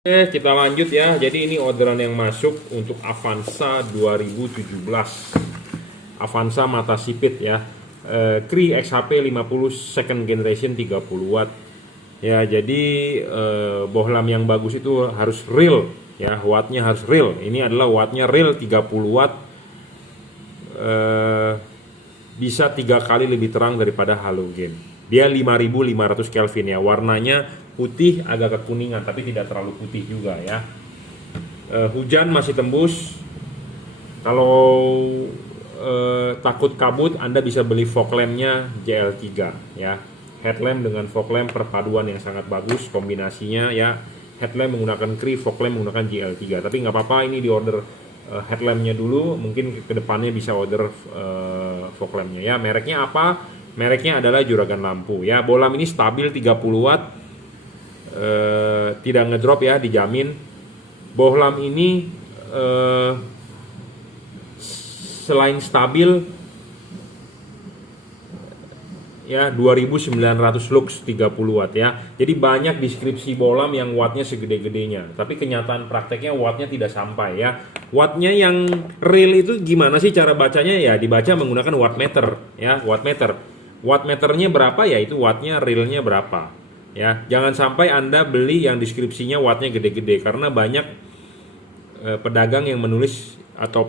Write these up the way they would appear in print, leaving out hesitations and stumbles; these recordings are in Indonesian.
Kita lanjut ya. Jadi ini orderan yang masuk untuk Avanza 2017. Avanza mata sipit ya. Cree XHP 50 second generation 30 watt. Ya, jadi bohlam yang bagus itu harus real ya, wattnya harus real. Ini adalah wattnya real 30 watt. Bisa 3 kali lebih terang daripada halogen. Dia 5500 Kelvin ya. Warnanya putih agak kekuningan tapi tidak terlalu putih juga ya. Hujan masih tembus. Kalau takut kabut, Anda bisa beli fog lampnya JL3 ya. Headlamp dengan fog lamp perpaduan yang sangat bagus kombinasinya ya. Headlamp menggunakan Cree, fog lamp menggunakan JL3. Tapi nggak apa-apa, ini di order headlampnya dulu. Mungkin kedepannya bisa order fog lampnya ya. Mereknya apa? Mereknya adalah Juragan Lampu ya. Bohlam ini stabil 30 watt. Tidak ngedrop ya, dijamin. Bohlam ini selain stabil ya 2900 lux 30 watt ya. Jadi banyak deskripsi bohlam yang wattnya segede-gedenya, tapi kenyataan prakteknya wattnya tidak sampai ya. Wattnya yang real itu gimana sih cara bacanya ya? Dibaca menggunakan wattmeter ya, wattmeter. Wattmeternya berapa ya itu wattnya realnya berapa ya. Jangan sampai Anda beli yang deskripsinya wattnya gede-gede, karena banyak pedagang yang menulis atau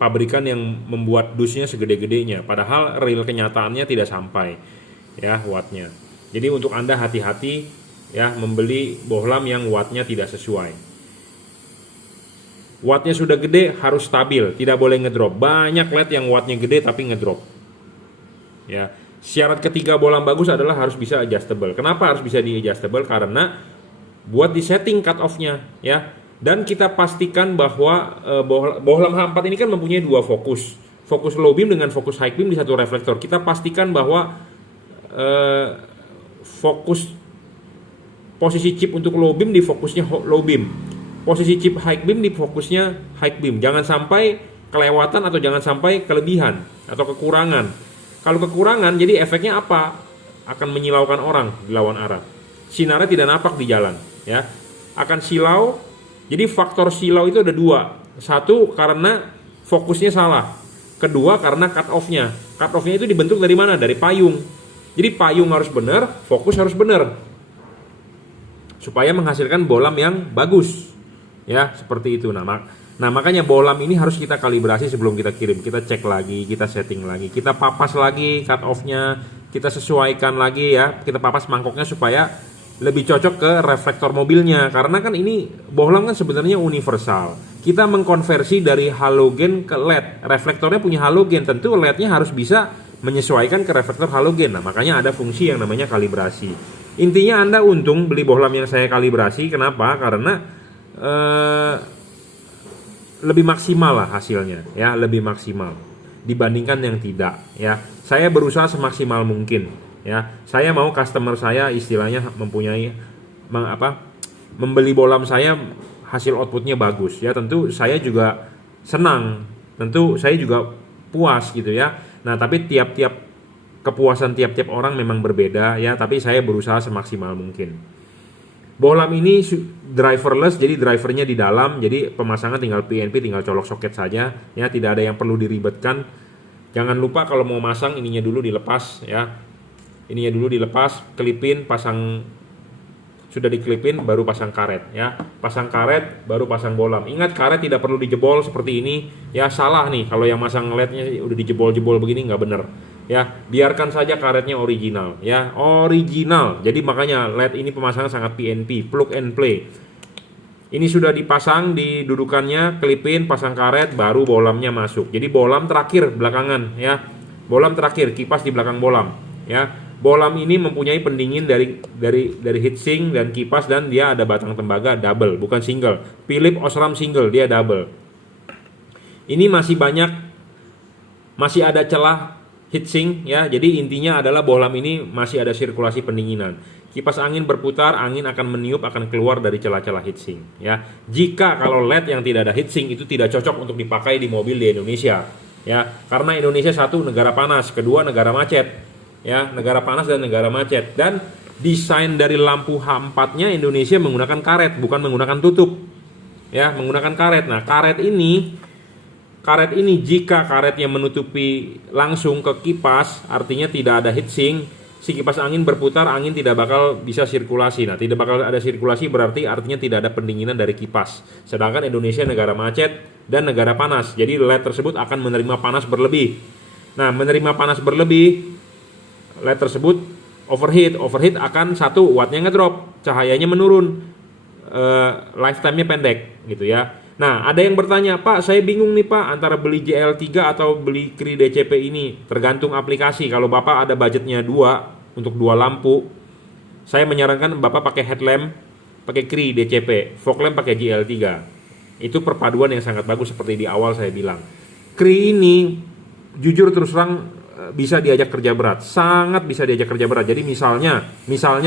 pabrikan yang membuat dusnya segede-gedenya, padahal real kenyataannya tidak sampai ya wattnya. Jadi untuk Anda hati-hati ya membeli bohlam yang wattnya tidak sesuai. Wattnya sudah gede harus stabil, tidak boleh ngedrop. Banyak LED yang wattnya gede tapi ngedrop ya. Syarat ketiga bohlam bagus adalah harus bisa adjustable. Kenapa harus bisa di adjustable? Karena buat di setting cut off-nya ya. Dan kita pastikan bahwa bohlam H4 ini kan mempunyai dua fokus. Fokus low beam dengan fokus high beam di satu reflektor. Kita pastikan bahwa fokus posisi chip untuk low beam di fokusnya low beam. Posisi chip high beam di fokusnya high beam. Jangan sampai kelewatan atau jangan sampai kelebihan atau kekurangan. Kalau kekurangan, jadi efeknya apa? Akan menyilaukan orang di lawan arah. Sinarnya tidak napak di jalan, ya. Akan silau. Jadi faktor silau itu ada dua. Satu karena fokusnya salah. Kedua karena cut off-nya. Cut off-nya itu dibentuk dari mana? Dari payung. Jadi payung harus benar, fokus harus benar. Supaya menghasilkan bohlam yang bagus. Ya, seperti itu. Nah, makanya bohlam ini harus kita kalibrasi sebelum kita kirim. Kita cek lagi, kita setting lagi, kita papas lagi cut off-nya, kita sesuaikan lagi ya. Kita papas mangkoknya supaya lebih cocok ke reflektor mobilnya. Karena kan ini bohlam kan sebenarnya universal. Kita mengkonversi dari halogen ke LED. Reflektornya punya halogen, tentu LED-nya harus bisa menyesuaikan ke reflektor halogen. Nah, makanya ada fungsi yang namanya kalibrasi. Intinya Anda untung beli bohlam yang saya kalibrasi. Kenapa? Karena lebih maksimal lah hasilnya ya, lebih maksimal dibandingkan yang tidak ya. Saya berusaha semaksimal mungkin ya. Saya mau customer saya istilahnya mempunyai membeli bohlam saya hasil outputnya bagus ya. Tentu saya juga senang, tentu saya juga puas gitu ya. Nah, tapi tiap-tiap kepuasan tiap-tiap orang memang berbeda ya, tapi saya berusaha semaksimal mungkin. Bohlam ini driverless, jadi drivernya di dalam, jadi pemasangan tinggal PNP, tinggal colok soket saja ya, tidak ada yang perlu diribetkan. Jangan lupa kalau mau masang ininya dulu dilepas ya. Ininya dulu dilepas, kelipin, pasang, sudah dikelipin baru pasang karet ya. Pasang karet baru pasang bohlam. Ingat, karet tidak perlu dijebol seperti ini ya. Salah nih kalau yang masang LED-nya udah dijebol-jebol begini, nggak bener ya. Biarkan saja karetnya original ya, original. Jadi makanya LED ini pemasangan sangat PNP, plug and play. Ini sudah dipasang di dudukannya, kelipin, pasang karet, baru bohlamnya masuk. Jadi bohlam terakhir belakangan ya. Bohlam terakhir, kipas di belakang bohlam ya. Bohlam ini mempunyai pendingin dari heatsink dan kipas, dan dia ada batang tembaga double, bukan single. Philips Osram single, dia double. Ini masih ada celah heatsink ya. Jadi intinya adalah bohlam ini masih ada sirkulasi pendinginan. Kipas angin berputar, angin akan meniup, akan keluar dari celah-celah heatsink ya. Jika kalau LED yang tidak ada heatsink itu tidak cocok untuk dipakai di mobil di Indonesia ya. Karena Indonesia satu negara panas, kedua negara macet ya, negara panas dan negara macet. Dan desain dari lampu H4-nya Indonesia menggunakan karet, bukan menggunakan tutup. Ya, menggunakan karet. Nah, karet ini jika karetnya menutupi langsung ke kipas, artinya tidak ada heatsink, si kipas angin berputar, angin tidak bakal bisa sirkulasi. Nah, tidak bakal ada sirkulasi berarti artinya tidak ada pendinginan dari kipas. Sedangkan Indonesia negara macet dan negara panas. Jadi LED tersebut akan menerima panas berlebih. Nah, menerima panas berlebih, LED tersebut overheat akan wattnya ngedrop, cahayanya menurun, lifetime-nya pendek gitu ya. Nah, ada yang bertanya, Pak, saya bingung nih Pak antara beli JL3 atau beli Cree DCP ini. Tergantung aplikasi. Kalau Bapak ada budgetnya 2 untuk 2 lampu, saya menyarankan Bapak pakai headlamp, pakai Cree DCP, fog lamp pakai JL3. Itu perpaduan yang sangat bagus seperti di awal saya bilang. Cree ini jujur terus terang bisa diajak kerja berat, sangat bisa diajak kerja berat. Jadi misalnya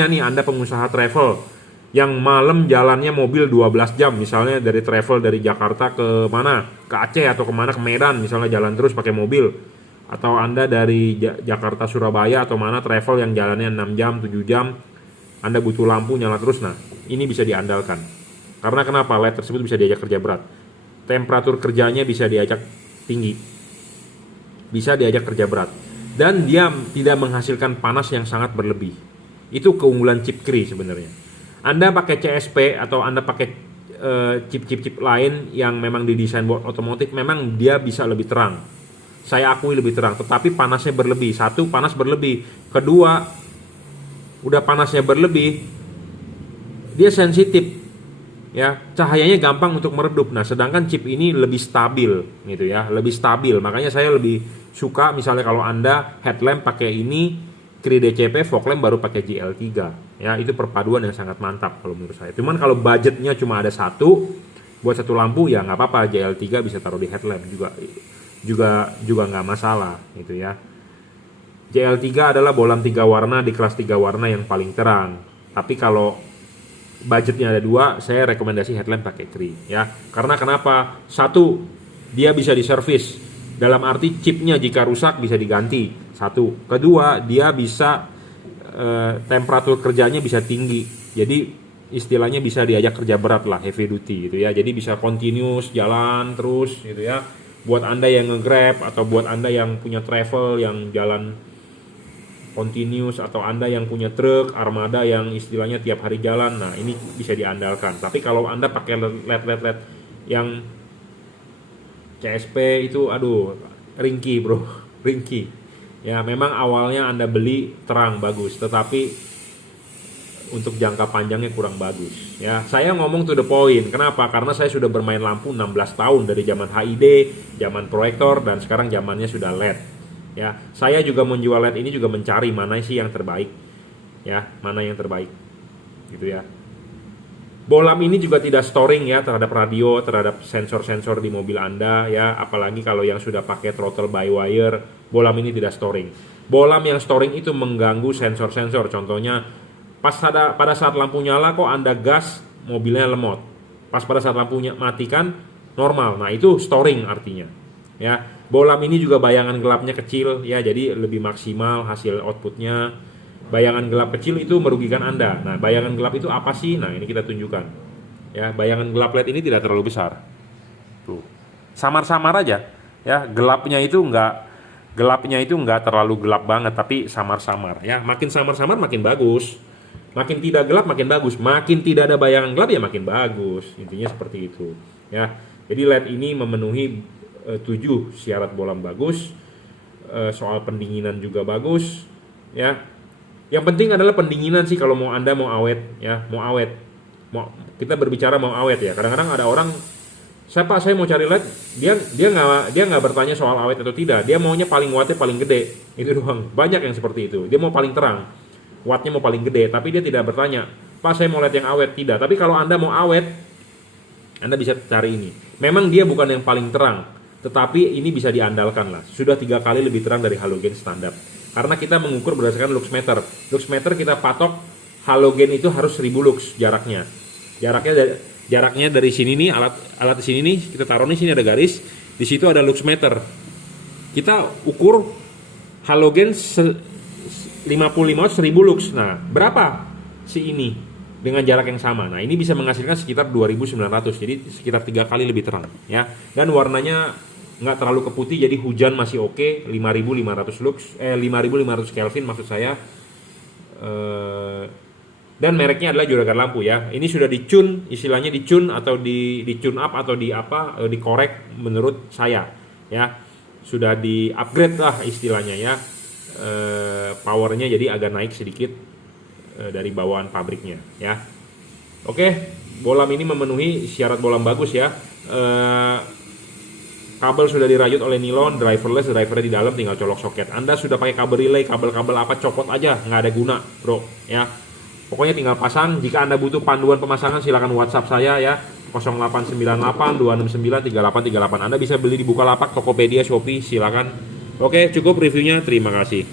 nih Anda pengusaha travel yang malam jalannya mobil 12 jam, misalnya dari travel dari Jakarta ke mana, ke Aceh atau kemana, ke Medan misalnya, jalan terus pakai mobil, atau Anda dari Jakarta Surabaya atau mana travel yang jalannya 6 jam 7 jam, Anda butuh lampu nyala terus. Nah, ini bisa diandalkan. Karena kenapa? LED tersebut bisa diajak kerja berat, temperatur kerjanya bisa diajak tinggi, bisa diajak kerja berat, dan dia tidak menghasilkan panas yang sangat berlebih. Itu keunggulan chip Cree sebenarnya. Anda pakai CSP atau Anda pakai chip-chip lain yang memang didesain buat otomotif, memang dia bisa lebih terang. Saya akui lebih terang, tetapi panasnya berlebih. Satu, panas berlebih. Kedua, udah panasnya berlebih, dia sensitif. Ya, cahayanya gampang untuk meredup. Nah, sedangkan chip ini lebih stabil gitu ya, lebih stabil. Makanya saya lebih suka misalnya kalau Anda headlamp pakai ini Cree DCP, fog lamp baru pakai JL3. Ya, itu perpaduan yang sangat mantap kalau menurut saya. Cuman kalau budgetnya cuma ada buat satu lampu, ya nggak apa-apa, JL3 bisa taruh di headlamp juga nggak masalah gitu ya. JL3 adalah bolam 3 warna di kelas 3 warna yang paling terang. Tapi kalau budgetnya ada 2, saya rekomendasi headlamp pakai Cree ya. Karena kenapa? Satu, dia bisa diservis. Dalam arti chipnya jika rusak bisa diganti. Satu. Kedua, dia bisa temperatur kerjanya bisa tinggi. Jadi istilahnya bisa diajak kerja berat lah, heavy duty gitu ya. Jadi bisa continuous jalan terus gitu ya. Buat Anda yang nge-Grab atau buat Anda yang punya travel yang jalan continuous, atau Anda yang punya truk armada yang istilahnya tiap hari jalan, nah ini bisa diandalkan. Tapi kalau Anda pakai LED yang CSP itu ringkih bro, ringkih. Ya memang awalnya Anda beli terang bagus, tetapi untuk jangka panjangnya kurang bagus. Ya, saya ngomong to the point. Kenapa? Karena saya sudah bermain lampu 16 tahun dari zaman HID, zaman proyektor, dan sekarang zamannya sudah LED. Ya, saya juga menjual LED ini juga mencari mana sih yang terbaik. Ya, mana yang terbaik. Gitu ya. Bolam ini juga tidak storing ya terhadap radio, terhadap sensor-sensor di mobil Anda ya, apalagi kalau yang sudah pakai throttle by wire, bolam ini tidak storing. Bolam yang storing itu mengganggu sensor-sensor. Contohnya pada saat lampu nyala kok Anda gas, mobilnya lemot. Pas pada saat lampunya matikan normal. Nah, itu storing artinya. Ya, bolam ini juga bayangan gelapnya kecil ya, jadi lebih maksimal hasil outputnya. Bayangan gelap kecil itu merugikan Anda. Nah, bayangan gelap itu apa sih? Nah, ini kita tunjukkan. Ya, bayangan gelap LED ini tidak terlalu besar. Tuh. Samar-samar aja. Ya, gelapnya itu enggak terlalu gelap banget, tapi samar-samar ya. Makin samar-samar makin bagus. Makin tidak gelap makin bagus. Makin tidak ada bayangan gelap ya makin bagus. Intinya seperti itu. Ya. Jadi LED ini memenuhi 7 syarat bolam bagus. Soal pendinginan juga bagus. Ya. Yang penting adalah pendinginan sih kalau Anda mau awet ya, mau awet. Kita berbicara mau awet ya. Kadang-kadang ada orang, saya mau cari LED, dia nggak bertanya soal awet atau tidak. Dia maunya paling wattnya paling gede. Itu doang. Banyak yang seperti itu. Dia mau paling terang. Wattnya mau paling gede, tapi dia tidak bertanya, "Pak, saya mau LED yang awet." Tidak. Tapi kalau Anda mau awet, Anda bisa cari ini. Memang dia bukan yang paling terang, tetapi ini bisa diandalkan lah. Sudah 3 kali lebih terang dari halogen standar. Karena kita mengukur berdasarkan luxmeter. Luxmeter kita patok halogen itu harus 1000 lux jaraknya. Jaraknya dari sini nih, alat di sini nih, kita taruh nih, sini ada garis, di situ ada luxmeter. Kita ukur halogen 55 watt 1000 lux. Nah, berapa si ini dengan jarak yang sama? Nah, ini bisa menghasilkan sekitar 2900, jadi sekitar 3 kali lebih terang ya. Dan warnanya nggak terlalu keputih, jadi hujan masih oke. 5500 lux, 5500 Kelvin maksud saya. Dan mereknya adalah juragan lampu ya. Ini sudah dicun, istilahnya dicun atau di tune up atau di apa, dikorek menurut saya ya. Sudah di upgrade lah istilahnya ya. Powernya jadi agak naik sedikit dari bawaan pabriknya ya. Oke, bolam ini memenuhi syarat bolam bagus ya. Kabel sudah dirajut oleh nilon, driverless, drivernya di dalam, tinggal colok soket. Anda sudah pakai kabel relay, kabel-kabel apa, copot aja, nggak ada guna bro ya. Pokoknya tinggal pasang. Jika Anda butuh panduan pemasangan silakan WhatsApp saya ya, 0898 269 3838. Anda bisa beli di Bukalapak, Tokopedia, Shopee, silakan. Oke, cukup reviewnya, terima kasih.